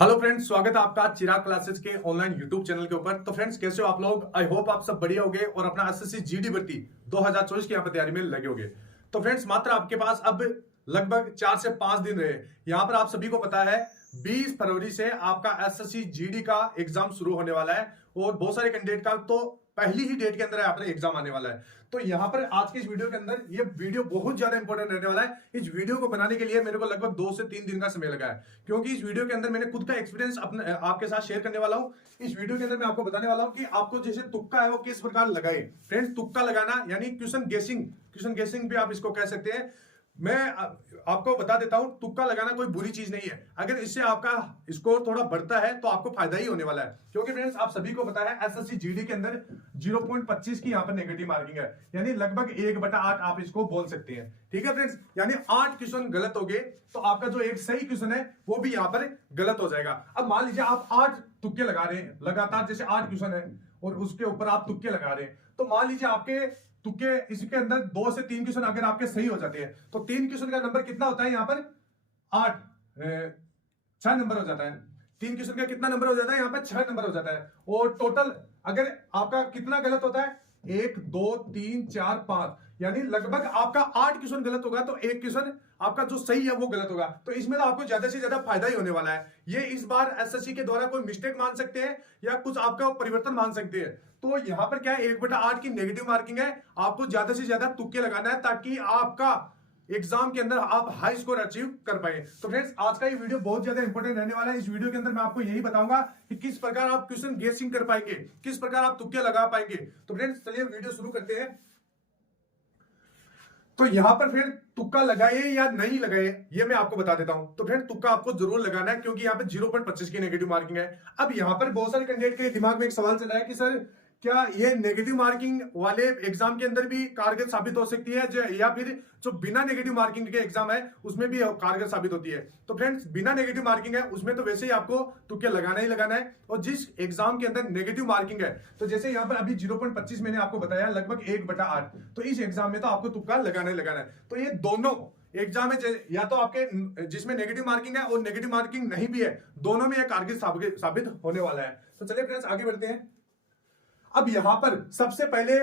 Hello friends, स्वागत है आपका चिराग क्लासेस के ऑनलाइन यूट्यूब चैनल के ऊपर। तो फ्रेंड्स, कैसे हो आप लोग? आई होप आप सब बढ़िया होगे और अपना एसएससी जीडी भर्ती 2024 की यहाँ पर तैयारी में लगे होगे। तो फ्रेंड्स, मात्र आपके पास अब लगभग 4 से 5 दिन रहे। यहाँ पर आप सभी को पता है 20 फरवरी से आपका एसएससी जीडी का एग्जाम शुरू होने वाला है और बहुत सारे कैंडिडेट का तो पहली ही डेट के अंदर यहाँ पर एग्जाम आने वाला है। तो यहाँ पर आज के इस वीडियो के अंदर ये वीडियो बहुत ज्यादा इंपॉर्टेंट रहने वाला है। इस वीडियो को बनाने के लिए मेरे को लगभग 2 से 3 दिन का समय लगा है, क्योंकि इस वीडियो के अंदर मैंने खुद का एक्सपीरियंस अपने आपके साथ शेयर करने वाला हूँ। इस वीडियो के अंदर मैं आपको बताने वाला हूँ कि आपको जैसे तुक्का है वो किस प्रकार लगाए। फ्रेंड्स, तुक्का लगाना यानी क्वेश्चन गेसिंग भी आप इसको कह सकते हैं। मैं आपको बता देता हूं, तुक्का लगाना कोई बुरी चीज नहीं है। अगर इससे आपका स्कोर थोड़ा बढ़ता है तो आपको फायदा ही होने वाला है, क्योंकि फ्रेंड्स आप सभी को पता है एसएससी जीडी के अंदर 0.25 की यहाँ पर नेगेटिव मार्किंग है, यानी लगभग 1/8 आप इसको बोल सकते हैं। ठीक है फ्रेंड्स, यानी 8 क्वेश्चन गलत हो गए तो आपका जो एक सही क्वेश्चन है वो भी यहाँ पर गलत हो जाएगा। अब मान लीजिए आप 8 तुक्के लगा रहे हैं लगातार, जैसे 8 क्वेश्चन है और उसके ऊपर आप तुक्के लगा रहे हैं, तो मान लीजिए आपके तुक्के इसके अंदर 2 से 3 क्वेश्चन अगर आपके सही हो जाते हैं तो 3 क्वेश्चन का नंबर कितना होता है यहाँ पर 8 6 नंबर हो जाता है। 3 क्वेश्चन का कितना नंबर हो जाता है यहाँ पर 6 नंबर हो जाता है। और टोटल अगर आपका कितना गलत होता है 1 2 3 4 5, यानी लगभग आपका 8 क्वेश्चन गलत होगा तो एक क्वेश्चन आपका जो सही है वो गलत होगा। तो इसमें तो आपको ज्यादा से ज्यादा फायदा ही होने वाला है। ये इस बार एसएससी के द्वारा कोई मिस्टेक मान सकते हैं या कुछ आपका परिवर्तन मान सकते हैं। तो यहां पर क्या है 1/8 की नेगेटिव मार्किंग है। आपको ज्यादा से ज्यादा तुक्के लगाना है ताकि आपका एग्जाम के अंदर आप हाई स्कोर अचीव कर पाए। तो फ्रेंड्स, आज का ये वीडियो बहुत ज्यादा इंपॉर्टेंट रहने वाला है। इस वीडियो के अंदर मैं आपको यही बताऊंगा कि किस प्रकार आप क्वेश्चन गेसिंग कर पाएंगे, किस प्रकार आप तुक्के लगा पाएंगे। तो फ्रेंड्स, चलिए वीडियो शुरू करते हैं। तो यहां पर फिर तुक्का लगाए या नहीं लगाए ये मैं आपको बता देता हूं। तो फ्रेंड, तुक्का आपको जरूर लगाना है, क्योंकि यहाँ पे 0.25 की नेगेटिव मार्किंग है। अब यहाँ पर बहुत सारे कैंडिडेट के दिमाग में एक सवाल चल रहा है कि सर क्या ये नेगेटिव मार्किंग वाले एग्जाम के अंदर भी कारगर साबित हो सकती है या फिर जो बिना नेगेटिव मार्किंग के एग्जाम है उसमें भी कारगर साबित होती है। तो फ्रेंड्स, बिना नेगेटिव मार्किंग है उसमें तो वैसे ही आपको तुक्के लगाना ही लगाना है। और जिस एग्जाम के अंदर नेगेटिव मार्किंग है, तो जैसे यहाँ पर अभी 0.25 मैंने आपको बताया लगभग 1/8, तो इस एग्जाम में तो आपको तुक्का लगाना ही लगाना है। तो ये दोनों एग्जाम है, या तो आपके जिसमें नेगेटिव मार्किंग है और नेगेटिव मार्किंग नहीं भी है, दोनों में यह कारगर साबित होने वाला है। तो चलिए फ्रेंड्स, आगे बढ़ते हैं। अब यहां पर सबसे पहले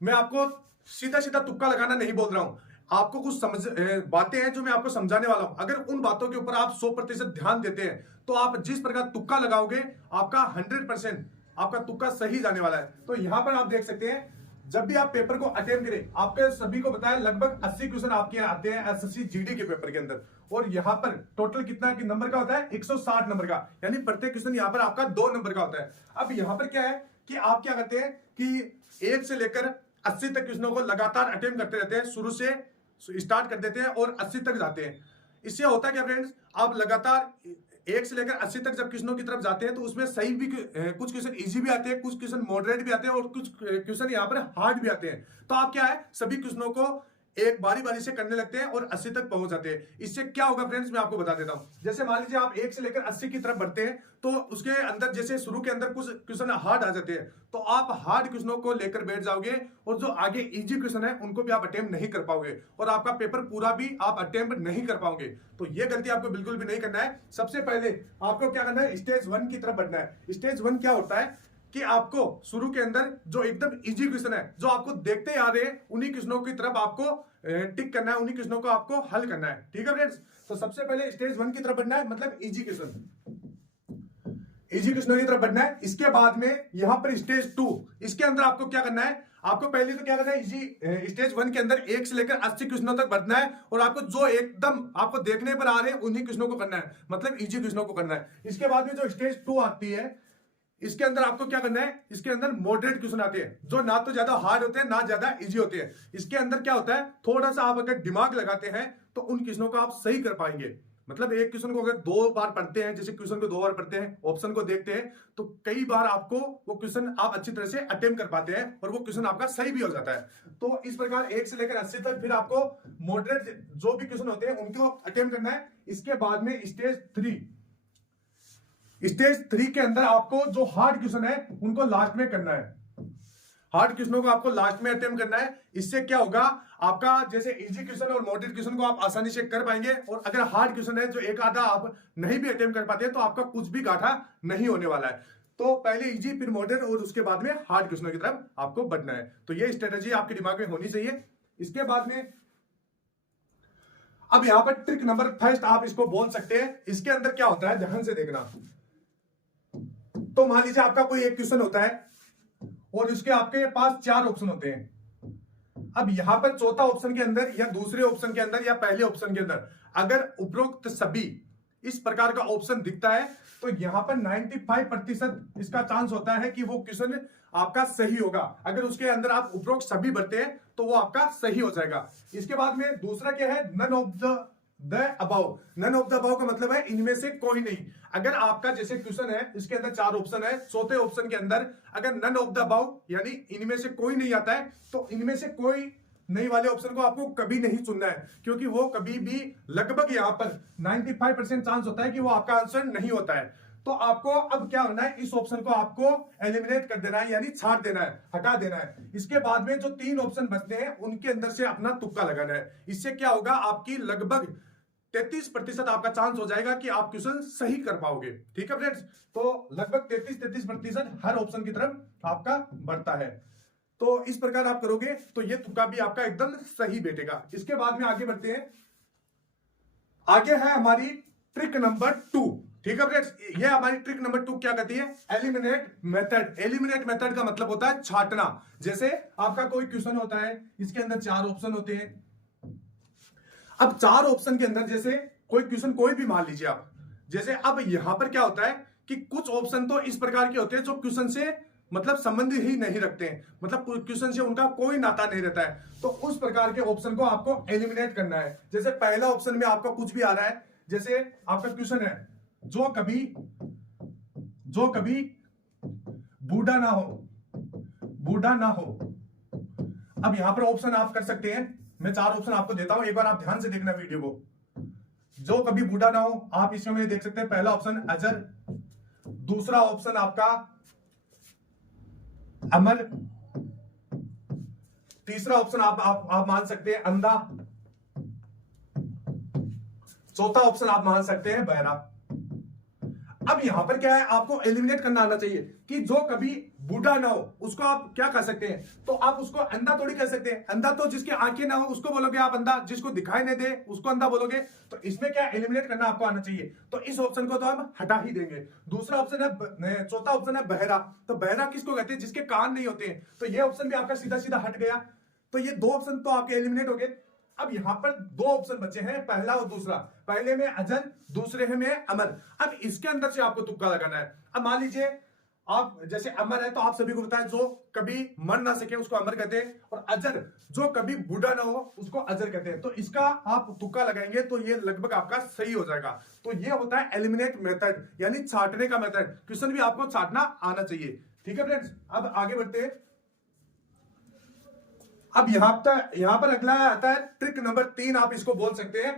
मैं आपको सीधा सीधा तुक्का लगाना नहीं बोल रहा हूं, आपको कुछ बातें हैं जो मैं आपको समझाने वाला हूं। अगर उन बातों के ऊपर आप 100% ध्यान देते हैं तो आप जिस प्रकार तुक्का लगाओगे आपका 100% आपका तुक्का सही जाने वाला है। तो यहां पर आप देख सकते हैं, जब भी आप पेपर को अटेम्प्ट करें, आपके सभी को बताया लगभग 80 क्वेश्चन आपके आते हैं एसएससी जीडी के पेपर के अंदर। और यहां पर टोटल कितना नंबर का होता है 160 नंबर का, यानी प्रत्येक क्वेश्चन यहां पर आपका 2 नंबर का होता है। अब यहां पर क्या है कि आप क्या करते हैं कि 1 से लेकर 80 तक क्वेश्चनों को लगातार अटेम्प्ट करते रहते हैं, शुरू से स्टार्ट कर देते हैं और 80 तक जाते हैं। इससे होता क्या फ्रेंड्स, आप लगातार 1 से लेकर 80 तक जब क्वेश्चनों की तरफ जाते हैं तो उसमें सही भी कुछ क्वेश्चन इजी भी आते हैं, कुछ क्वेश्चन मॉडरेट भी आते हैं और कुछ क्वेश्चन यहाँ पर हार्ड भी आते हैं। तो आप क्या है सभी क्वेश्चनों को एक बारी बारी से करने लगते हैं और 80 तक पहुंच जाते हैं। इससे क्या होगा फ्रेंड्स, मैं आपको बता देता हूं। जैसे मान लीजिए आप 1 से लेकर 80 की तरफ बढ़ते हैं तो उसके अंदर जैसे शुरू के अंदर कुछ क्वेश्चन हार्ड आ जाते हैं, तो आप हार्ड क्वेश्चनों को लेकर बैठ जाओगे और जो आगे इजी क्वेश्चन है उनको भी आप अटेम्प्ट नहीं कर पाओगे और आपका पेपर पूरा भी आप अटेम्प्ट नहीं कर पाओगे। तो ये गलती आपको बिल्कुल भी नहीं करना है। सबसे पहले आपको क्या करना है, स्टेज 1 की तरफ बढ़ना है। स्टेज 1 क्या होता है कि आपको शुरू के अंदर जो एकदम इजी क्वेश्चन है, जो आपको देखते आ रहे हैं, उन्हीं क्वेश्चनों की तरफ आपको टिक करना है, उन्हीं क्वेश्चनों को आपको हल करना है। ठीक है फ्रेंड्स, तो सबसे पहले स्टेज 1 की तरफ बढ़ना है, मतलब इजी क्वेश्चनों की तरफ बढ़ना है। इसके बाद में यहां पर स्टेज 2, इसके अंदर आपको क्या करना है, आपको पहले तो क्या करना है, इजी स्टेज 1 के अंदर 1 से लेकर 80 क्वेश्चनों तक बढ़ना है और आपको जो एकदम आपको देखने पर आ रहे हैं उन्हीं क्वेश्चनों को करना है, मतलब इजी क्वेश्चनों को करना है। इसके बाद में जो स्टेज 2 आती है, इसके अंदर आपको क्या करना है, इसके अंदर मॉडरेट क्वेश्चन आते हैं जो ना तो ज्यादा हार्ड होते हैं ना ज्यादा इजी होते हैं। इसके अंदर क्या होता है, थोड़ा सा आप अगर दिमाग लगाते हैं तो उन क्वेश्चनों को आप सही कर पाएंगे। मतलब एक क्वेश्चन को अगर 2 बार पढ़ते हैं, जैसे क्वेश्चन को 2 बार पढ़ते हैं, ऑप्शन को देखते हैं, तो कई बार आपको वो क्वेश्चन आप अच्छी तरह से अटेम्प्ट कर पाते हैं और वो क्वेश्चन आपका सही भी हो जाता है। तो इस प्रकार 1 से लेकर 80 तक फिर आपको मॉडरेट जो भी क्वेश्चन होते हैं उनको अटेम्प्ट करना है। इसके बाद में स्टेज 3 के अंदर आपको जो हार्ड क्वेश्चन है उनको लास्ट में करना है। हार्ड क्वेश्चनों को आपको लास्ट में अटेम्प्ट करना है। इससे क्या होगा, आपका जैसे इजी क्वेश्चन और मॉडरेट क्वेश्चन को आप आसानी से कर पाएंगे, और अगर हार्ड क्वेश्चन है जो एक आधा आप नहीं भी अटेम्प्ट कर पाते हैं तो आपका कुछ भी गाठा नहीं होने वाला है। तो पहले इजी फिर मॉडरेट और उसके बाद में हार्ड क्वेश्चन की तरफ आपको बढ़ना है। तो ये स्ट्रेटेजी आपके दिमाग में होनी चाहिए। इसके बाद में अब यहां पर ट्रिक नंबर फर्स्ट आप इसको बोल सकते हैं। इसके अंदर क्या होता है ध्यान से देखना। तो मान लीजिए आपका कोई एक क्वेश्चन होता है और उसके आपके पास 4 ऑप्शन होते हैं। अब यहां पर चौथा ऑप्शन के अंदर या दूसरे ऑप्शन के अंदर या पहले ऑप्शन के अंदर अगर उपरोक्त सभी इस प्रकार का ऑप्शन दिखता है तो यहां पर 95% इसका चांस होता है कि वो क्वेश्चन आपका सही होगा। अगर उसके अंदर आप उपरोक्त सभी भरते हैं तो वो आपका सही हो जाएगा। इसके बाद में दूसरा क्या है, none of the above. None of the above का मतलब है इनमें से कोई नहीं। अगर आपका जैसे क्वेश्चन है इसके अंदर 4 ऑप्शन है, चौथे ऑप्शन के अंदर अगर नन ऑफ द अबाउ यानी इनमें से कोई नहीं आता है तो इनमें से कोई नहीं वाले ऑप्शन को आपको कभी नहीं चुनना है, क्योंकि वो कभी भी लगभग यहां पर 95% चांस होता है कि वो आपका आंसर नहीं होता है। तो आपको अब क्या होना है, इस ऑप्शन को आपको एलिमिनेट कर देना है यानी छाट देना है, हटा देना है। इसके बाद में जो 3 ऑप्शन बचते हैं उनके अंदर से अपना तुक्का लगाना है। इससे क्या होगा, आपकी लगभग 33% आपका चांस हो जाएगा कि आप क्वेश्चन सही कर पाओगे। ठीक है फ्रेंड्स, तो लगभग 33% हर ऑप्शन की तरफ आपका बढ़ता है। तो इस प्रकार आप करोगे तो ये तुक्का भी आपका एकदम सही बैठेगा। इसके बाद में आगे बढ़ते हैं। आगे है हमारी ट्रिक नंबर 2। ठीक है फ्रेंड्स, ये हमारी ट्रिक नंबर 2 क्या कहती है, एलिमिनेट मेथड। एलिमिनेट मेथड का मतलब होता है छाटना। जैसे आपका कोई क्वेश्चन होता है, इसके अंदर 4 ऑप्शन होते हैं। अब 4 ऑप्शन के अंदर जैसे कोई क्वेश्चन कोई भी मान लीजिए आप, जैसे अब यहां पर क्या होता है कि कुछ ऑप्शन तो इस प्रकार के होते हैं जो क्वेश्चन से मतलब संबंध ही नहीं रखते हैं, मतलब क्वेश्चन से उनका कोई नाता नहीं रहता है। तो उस प्रकार के ऑप्शन को आपको एलिमिनेट करना है। जैसे पहला ऑप्शन में आपका कुछ भी आ रहा है, जैसे आपका क्वेश्चन है जो कभी बूढ़ा ना हो। अब यहां पर ऑप्शन आप कर सकते हैं, मैं 4 ऑप्शन आपको देता हूं, एक बार आप ध्यान से देखना वीडियो को। जो कभी बूढ़ा ना हो आप इसमें देख सकते हैं। पहला ऑप्शन अजर, दूसरा ऑप्शन आपका अमर, तीसरा ऑप्शन आप मान सकते हैं अंधा, चौथा ऑप्शन आप मान सकते हैं बहरा। अब यहां पर क्या है, आपको एलिमिनेट करना आना चाहिए कि जो कभी बूढ़ा ना हो उसको आप क्या कर सकते हैं, तो आप उसको अंधा थोड़ी कह सकते हैं। अंधा तो जिसकी आंखें ना हो उसको बोलोगे आप अंधा, जिसको दिखाई नहीं दे उसको अंधा बोलोगे। तो इसमें क्या एलिमिनेट करना आपको आना चाहिए, तो इस ऑप्शन को तो हम हटा ही देंगे। दूसरा ऑप्शन है, चौथा ऑप्शन है बहरा। तो बहरा किसको कहते हैं, जिसके कान नहीं होते हैं। तो ये ऑप्शन भी आपका सीधा सीधा हट गया। तो ये 2 ऑप्शन तो आपके एलिमिनेट हो गए। अब यहां पर 2 ऑप्शन बचे हैं, पहला और दूसरा। पहले में अजन, दूसरे में अमर। अब इसके अंदर से आपको तुक्का लगाना है। अब मान लीजिए आप जैसे अमर है तो आप सभी को पता है जो कभी मर ना सके उसको अमर कहते हैं, और अजर जो कभी बूढ़ा ना हो उसको अजर कहते हैं। तो इसका आप तुक्का लगाएंगे तो ये लगभग आपका सही हो जाएगा। तो ये होता है एलिमिनेट मेथड यानी छाटने का मेथड। क्वेश्चन भी आपको छाटना आना चाहिए। ठीक है फ्रेंड्स, अब आगे बढ़ते हैं। अब यहां पर अगला आता है ट्रिक नंबर 3, आप इसको बोल सकते हैं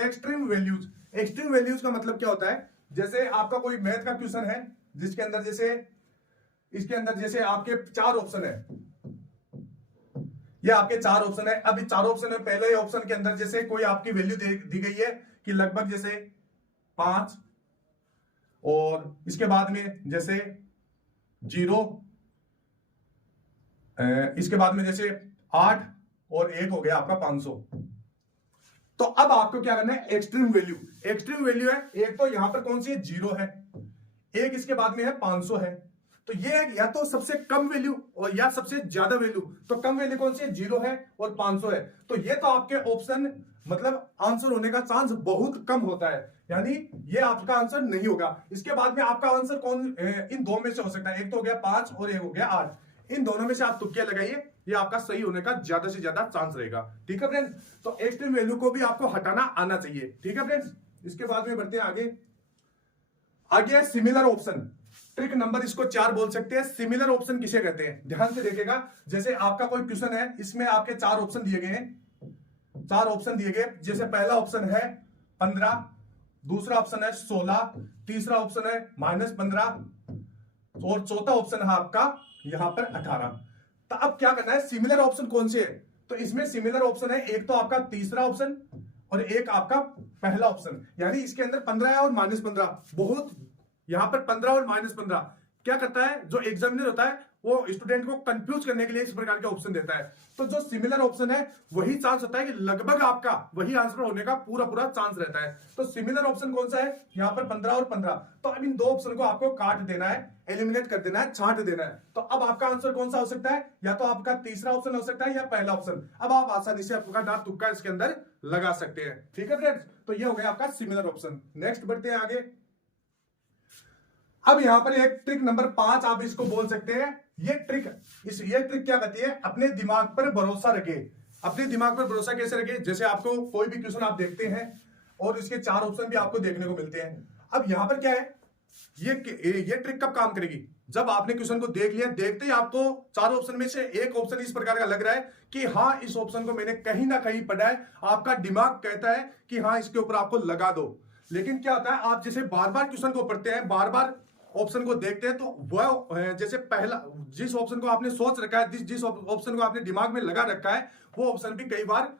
एक्सट्रीम वैल्यूज। एक्सट्रीम वैल्यूज का मतलब क्या होता है, जैसे आपका कोई मैथ का क्वेश्चन है जिसके अंदर जैसे इसके अंदर जैसे आपके 4 ऑप्शन है, ये आपके 4 ऑप्शन है। अब 4 ऑप्शन में पहले ऑप्शन के अंदर जैसे कोई आपकी वैल्यू दी गई है कि लगभग जैसे 5, और इसके बाद में जैसे 0, इसके बाद में जैसे 8 और 1 हो गया आपका 500। तो अब आपको क्या करना है, एक्सट्रीम वैल्यू। एक्सट्रीम वैल्यू है एक तो यहां पर कौन सी है, 0 है, एक इसके बाद में है 500 है। तो ये या तो सबसे कम वैल्यू और या सबसे ज्यादा वैल्यू। तो कम वैल्यू कौन सी है, 0 है और 500 है। तो ये तो आपके ऑप्शन मतलब आंसर होने का चांस बहुत कम होता है, यानी ये आपका आंसर नहीं होगा। इसके बाद में आपका आंसर कौन इन 2 में से हो सकता है, एक तो हो गया 5 और एक हो गया 8। इन दोनों में से आप तुक्के लगाइए, ये आपका सही होने का ज्यादा से ज्यादा चांस रहेगा। ठीक है फ्रेंड्स, तो एक्सट्रीम वैल्यू को भी आपको हटाना आना चाहिए। ठीक है फ्रेंड्स, इसके बाद में बढ़ते हैं आगे। आगे है सिमिलर ऑप्शन। ट्रिक नंबर इसको 4 बोल सकते हैं। सिमिलर ऑप्शन किसे कहते हैं, ध्यान से देखिएगा। जैसे आपका कोई क्वेश्चन है, इसमें आपके 4 ऑप्शन दिए गए हैं। 4 ऑप्शन दिए गए, जैसे पहला ऑप्शन है 15, दूसरा ऑप्शन है 16, तीसरा ऑप्शन है -15 और चौथा ऑप्शन है आपका यहां पर 18। तो अब क्या करना है, सिमिलर ऑप्शन कौन से है, तो तो इसमें सिमिलर ऑप्शन है, एक तो आपका तीसरा ऑप्शन और एक आपका पहला ऑप्शन, यानी इसके अंदर 15 है और -15। बहुत यहां पर 15 और -15 क्या करता है, जो एग्जामिनर होता है वो स्टूडेंट को कंफ्यूज करने के लिए इस प्रकार के ऑप्शन देता है। तो जो सिमिलर ऑप्शन है वही चांस होता है कि लगभग आपका वही आंसर होने का पूरा पूरा चांस रहता है। तो सिमिलर ऑप्शन कौन सा है, यहाँ पर 15 और 15। तो अब इन दो ऑप्शन को आपको काट देना है, एलिमिनेट कर देना है, छांट देना है। तो अब आपका आंसर कौन सा हो सकता है, या तो आपका तीसरा ऑप्शन हो सकता है या पहला ऑप्शन। अब आप आसानी से आपका तुक्का इसके अंदर लगा सकते हैं। ठीक है फ्रेंड्स, तो ये हो गया आपका सिमिलर ऑप्शन। नेक्स्ट बढ़ते हैं आगे। अब यहां पर एक ट्रिक नंबर 5 आप इसको बोल सकते हैं। ये ट्रिक क्या कहती है, अपने दिमाग पर भरोसा रखे। अपने दिमाग पर भरोसा कैसे रखे, जैसे आपको कोई भी क्वेश्चन आप देखते हैं और इसके 4 ऑप्शन भी आपको देखने को मिलते हैं। अब यहां पर क्या है, ये ट्रिक कब काम करेगी, जब आपने क्वेश्चन को देख लिया, देखते ही आपको 4 ऑप्शन में से एक ऑप्शन इस प्रकार का लग रहा है कि हाँ इस ऑप्शन को मैंने कहीं ना कहीं पढ़ा है, आपका दिमाग कहता है कि हाँ इसके ऊपर आपको लगा दो। लेकिन क्या होता है, आप जैसे बार बार क्वेश्चन को पढ़ते हैं, बार बार ऑप्शन को देखते हैं, तो वह जैसे पहला जिस ऑप्शन को आपने सोच रखा है, जिस ऑप्शन को आपने दिमाग में लगा रखा है, वो ऑप्शन भी कई बार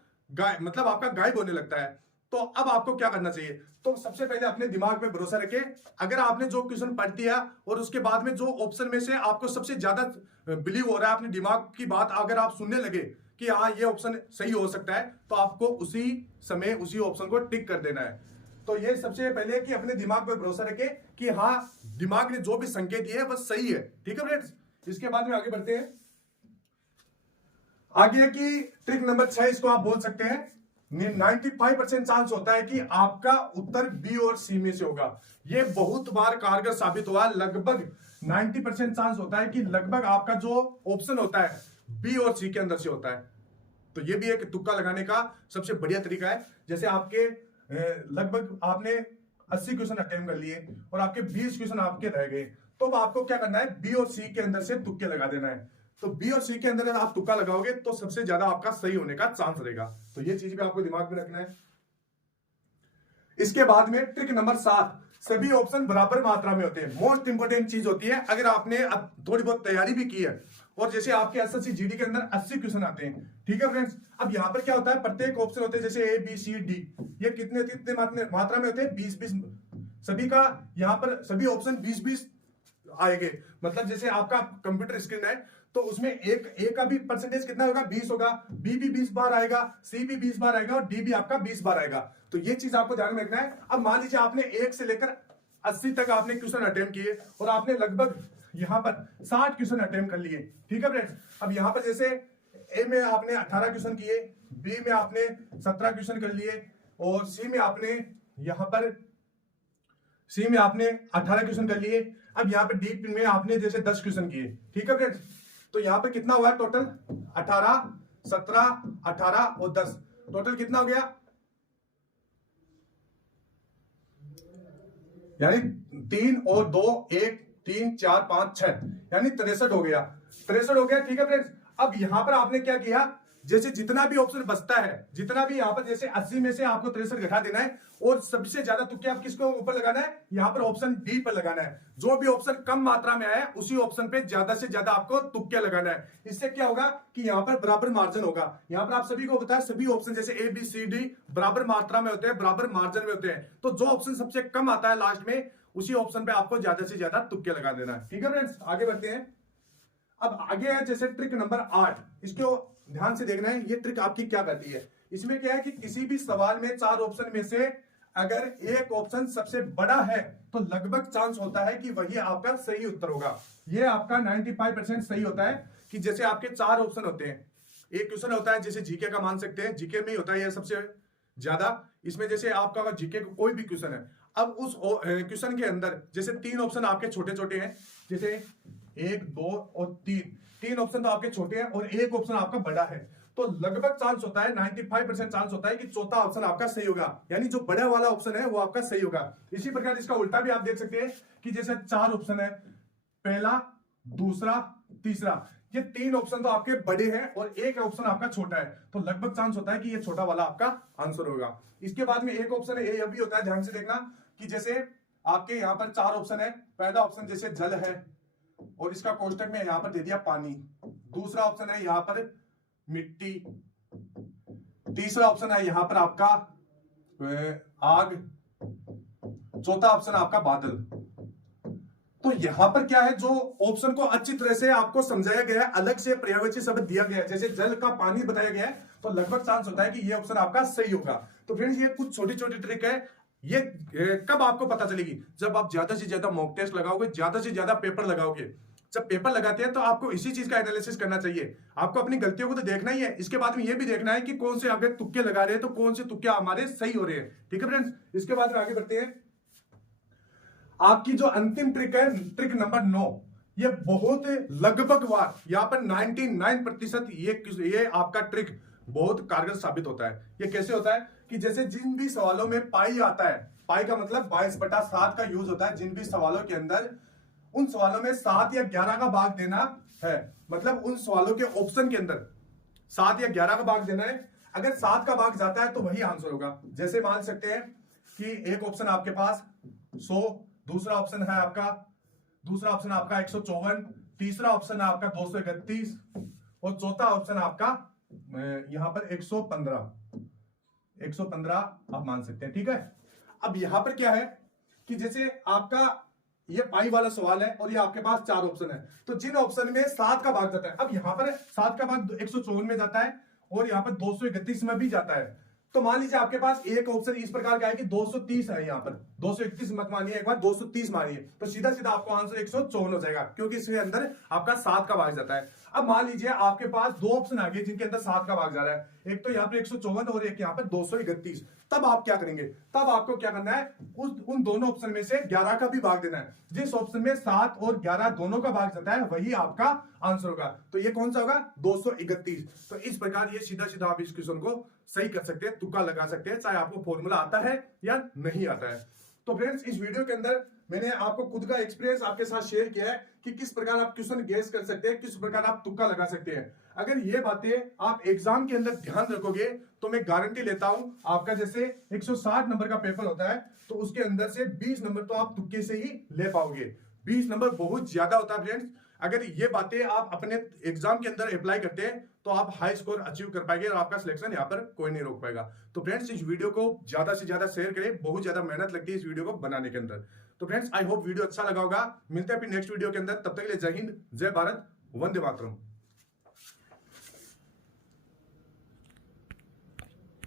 मतलब आपका गायब होने लगता है। तो अब आपको क्या करना चाहिए, तो सबसे पहले अपने दिमाग पे भरोसा रखें। अगर आपने जो क्वेश्चन पढ़ दिया और उसके बाद में जो ऑप्शन में से आपको सबसे ज्यादा बिलीव हो रहा है, अपने दिमाग की बात अगर आप सुनने लगे कि हाँ ये ऑप्शन सही हो सकता है, तो आपको उसी समय उसी ऑप्शन को टिक कर देना है। तो ये सबसे पहले कि अपने दिमाग पे भरोसा रखें कि हाँ दिमाग ने जो भी संकेत दिए है वह सही है। ठीक है फ्रेंड्स, इसके बाद में आगे बढ़ते हैं। आगे की ट्रिक नंबर 6 इसको आप बोल सकते हैं। 95% चांस होता है कि आपका उत्तर बी और सी में से होगा। ये बहुत बार कारगर साबित हुआ। लगभग 90% चांस होता है कि लगभग आपका जो ऑप्शन होता है बी और सी के अंदर से होता है। तो ये भी एक तुक्का लगाने का सबसे बढ़िया तरीका है। जैसे आपके लगभग आपने 80 क्वेश्चन अटेम्प्ट कर लिए और आपके 20 क्वेश्चन आपके रह गए, तो आपको क्या करना है, बी और सी के अंदर से तुक्के लगा देना है। तो बी और सी के अंदर आप तुक्का लगाओगे तो सबसे ज्यादा आपका सही होने का चांस रहेगा। तो ये चीज भी आपको दिमाग में रखना है। इसके बाद में ट्रिक नंबर 7, सभी ऑप्शन बराबर मात्रा में होते हैं। मोस्ट इंपोर्टेंट चीज होती है, अगर आपने अब थोड़ी बहुत तैयारी भी की है और जैसे आपके एसएससी जीडी के अंदर 80 क्वेश्चन आते हैं, ठीक है फ्रेंड्स। अब यहाँ पर क्या होता है, प्रत्येक ऑप्शन होते हैं जैसे ए बी सी डी, ये कितने कितने मात्रा में होते हैं, 20-20 सभी का, यहाँ पर सभी ऑप्शन 20-20 आएंगे। मतलब जैसे आपका कंप्यूटर स्क्रीन है तो उसमें ए का भी परसेंटेज कितना होगा, 20 होगा, बी भी 20 बार आएगा, सी भी 20 बार आएगा और डी भी आपका 20 बार आएगा। तो ये चीज आपको ध्यान में रखना है। अब मान लीजिए आपने 1 से लेकर 80 तक आपने क्वेश्चन अटेम्प्ट किए और आपने लगभग यहाँ पर 60 क्वेश्चन अटेम्प्ट कर लिए, ठीक है फ्रेंड्स। अब यहाँ पर जैसे ए में आपने 18 क्वेश्चन किए, बी में आपने 17 क्वेश्चन कर लिए और सी में आपने 18 क्वेश्चन कर लिए। अब यहाँ पे डी में आपने जैसे 10 क्वेश्चन किए, ठीक है फ्रेंड्स। तो यहाँ पे कितना हुआ टोटल, 18, 17, 18 और 10, टोटल कितना हो गया, यानी 3 और 2 1 3 4 5 6, यानी 63 हो गया, 63 हो गया, ठीक है फ्रेंड्स। अब यहां पर आपने क्या किया, जैसे जितना भी ऑप्शन बचता है, जितना भी यहाँ पर जैसे 80 में से आपको 63 घटा देना है और सबसे ज्यादा तुक्के आप किसको ऊपर लगाना है, यहाँ पर ऑप्शन डी पर लगाना है। जो भी ऑप्शन कम मात्रा में आया उसी ऑप्शन पे ज्यादा से ज्यादा आपको तुक्के लगाना है। इससे क्या होगा कि यहाँ पर बराबर मार्जिन होगा। यहाँ पर आप सभी को पता है सभी ऑप्शन जैसे ए बी सी डी बराबर मात्रा में होते हैं, बराबर मार्जिन में होते हैं। तो जो ऑप्शन सबसे कम आता है लास्ट में, उसी ऑप्शन पे आपको ज्यादा से ज्यादा तुक्के लगा देना है, ठीक है फ्रेंड्स। आगे बढ़ते हैं। अब आगे है जैसे ट्रिक नंबर 8, इसको ध्यान से देखना है। ये ट्रिक आपकी क्या करती है, इसमें क्या है कि किसी भी सवाल में 4 ऑप्शन में से अगर एक ऑप्शन सबसे बड़ा है तो लगभग चांस होता है कि वही आपका सही उत्तर होगा। ये आपका 95% सही होता है कि जैसे आपके 4 ऑप्शन होते हैं, एक क्वेश्चन होता है जैसे जीके का मान सकते हैं, जीके में ही होता है ये सबसे ज्यादा। इसमें जैसे आपका जीके का कोई भी क्वेश्चन है, अब उस क्वेश्चन के अंदर जैसे 3 ऑप्शन आपके छोटे छोटे हैं, जैसे 1 2 और 3 ऑप्शन तो आपके छोटे हैं और एक ऑप्शन आपका बड़ा है, तो लगभग चांस होता है 95% चांस होता है कि चौथा ऑप्शन आपका सही होगा, यानी जो बड़ा वाला ऑप्शन है वो आपका सही होगा। इसी प्रकार इसका उल्टा भी आप देख सकते हैं कि जैसे 4 ऑप्शन है, पहला दूसरा तीसरा, ये 3 ऑप्शन तो आपके बड़े हैं और एक ऑप्शन आपका छोटा है, तो लगभग चांस होता है कि ये छोटा वाला आपका आंसर होगा। इसके बाद में एक ऑप्शन है, ये भी होता है, ध्यान से देखना कि जैसे आपके यहाँ पर 4 ऑप्शन है, पहला ऑप्शन जैसे जल है और इसका कोष्टक में यहाँ पर दे दिया पानी, दूसरा ऑप्शन है यहाँ पर मिट्टी तीसरा ऑप्शन है यहां पर आपका आग, चौथा ऑप्शन आपका बादल। तो यहां पर क्या है, जो ऑप्शन को अच्छी तरह से आपको समझाया गया है, अलग से पर्यायवाची शब्द दिया गया है, जैसे जल का पानी बताया गया है, तो लगभग चांस होता है कि ये ऑप्शन आपका सही होगा। तो फ्रेंड्स ये कुछ छोटी छोटी ट्रिक है, ये कब आपको पता चलेगी, जब आप ज्यादा से ज्यादा मॉक टेस्ट लगाओगे, ज्यादा से ज्यादा पेपर लगाओगे। जब पेपर लगाते हैं तो आपको इसी चीज का एनालिसिस करना चाहिए, आपको अपनी गलतियों को तो देखना ही है, इसके बाद में ये भी देखना है कि कौन से आगे तुक्के लगा रहे हैं, तो कौन से तुक्के हमारे सही हो रहे हैं। ठीक है फ्रेंड्स, इसके बाद में आगे बढ़ते हैं। आपकी जो अंतिम ट्रिक है, ट्रिक नंबर 9, ये बहुत लगभग बार यहां पर 99% ये आपका ट्रिक बहुत कारगर साबित होता है। ये कैसे होता है कि जैसे जिन भी सवालों में पाई आता है, पाई का मतलब 22/7 का यूज होता है, जिन भी सवालों के अंदर, उन सवालों में 7 या 11 का भाग देना है, मतलब उन सवालों के ऑप्शन के अंदर 7 या 11 का भाग देना है। अगर 7 का भाग जाता है तो वही आंसर होगा। जैसे मान सकते हैं कि एक ऑप्शन आपके पास 100, दूसरा ऑप्शन है आपका 154, तीसरा ऑप्शन है आपका 231 और चौथा ऑप्शन आपका यहां पर 115 आप मान सकते हैं। ठीक है, अब यहां पर क्या है कि जैसे आपका ये पाई वाला सवाल है और ये आपके पास 4 ऑप्शन है, तो जिन ऑप्शन में 7 का भाग जाता है, अब यहां पर 7 का भाग 154 में जाता है और यहां पर 231 में भी जाता है, तो मान लीजिए आपके पास एक ऑप्शन इस प्रकार का है कि 230 है, यहां पर 231 मत मानिए, एक बार 230 मानिए, तो सीधा सीधा आपको आंसर 154 हो जाएगा, क्योंकि इसके अंदर आपका 7 का भाग जाता है। अब मान लीजिए आपके पास 2 ऑप्शन आ गए जिनके अंदर 7 का भाग जा रहा है, एक तो यहाँ पर 154 और एक यहाँ पर 231। तब आप क्या करेंगे, तब आपको क्या करना है, उन दोनों ऑप्शन में से 11 का भी भाग देना है। जिस ऑप्शन में 7 और 11 दोनों का भाग जाता है वही आपका आंसर होगा। तो ये कौन सा होगा, 231। तो इस प्रकार ये सीधा सीधा आप इस क्वेश्चन को सही कर सकते हैं, तुक्का लगा सकते हैं, चाहे आपको फॉर्मूला आता है या नहीं आता है। तो फ्रेंड्स इस वीडियो के अंदर मैंने आपको खुद का एक्सपीरियंस आपके साथ शेयर किया है कि किस प्रकार आप क्वेश्चन गेस कर सकते हैं, किस प्रकार आप तुक्का लगा सकते हैं। अगर ये बातें आप एग्जाम के अंदर ध्यान रखोगे तो मैं गारंटी लेता हूं आपका जैसे 160 नंबर का पेपर होता है तो उसके अंदर से 20 नंबर तो आप तुक्के से ही ले पाओगे। 20 नंबर बहुत ज्यादा होता है फ्रेंड्स। अगर ये बातें आप अपने एग्जाम के अंदर अप्लाई करते हैं तो आप हाई स्कोर अचीव कर पाएंगे और आपका सिलेक्शन यहाँ पर कोई नहीं रोक पाएगा। तो फ्रेंड्स इस वीडियो को ज्यादा से ज्यादा शेयर करें, बहुत ज्यादा मेहनत लगती है इस वीडियो को बनाने के अंदर। तो फ्रेंड्स आई होप वीडियो अच्छा लगा होगा। मिलते हैं अपनी नेक्स्ट वीडियो के अंदर, तब तक के लिए जय हिंद, जय भारत, वंदे मातरम।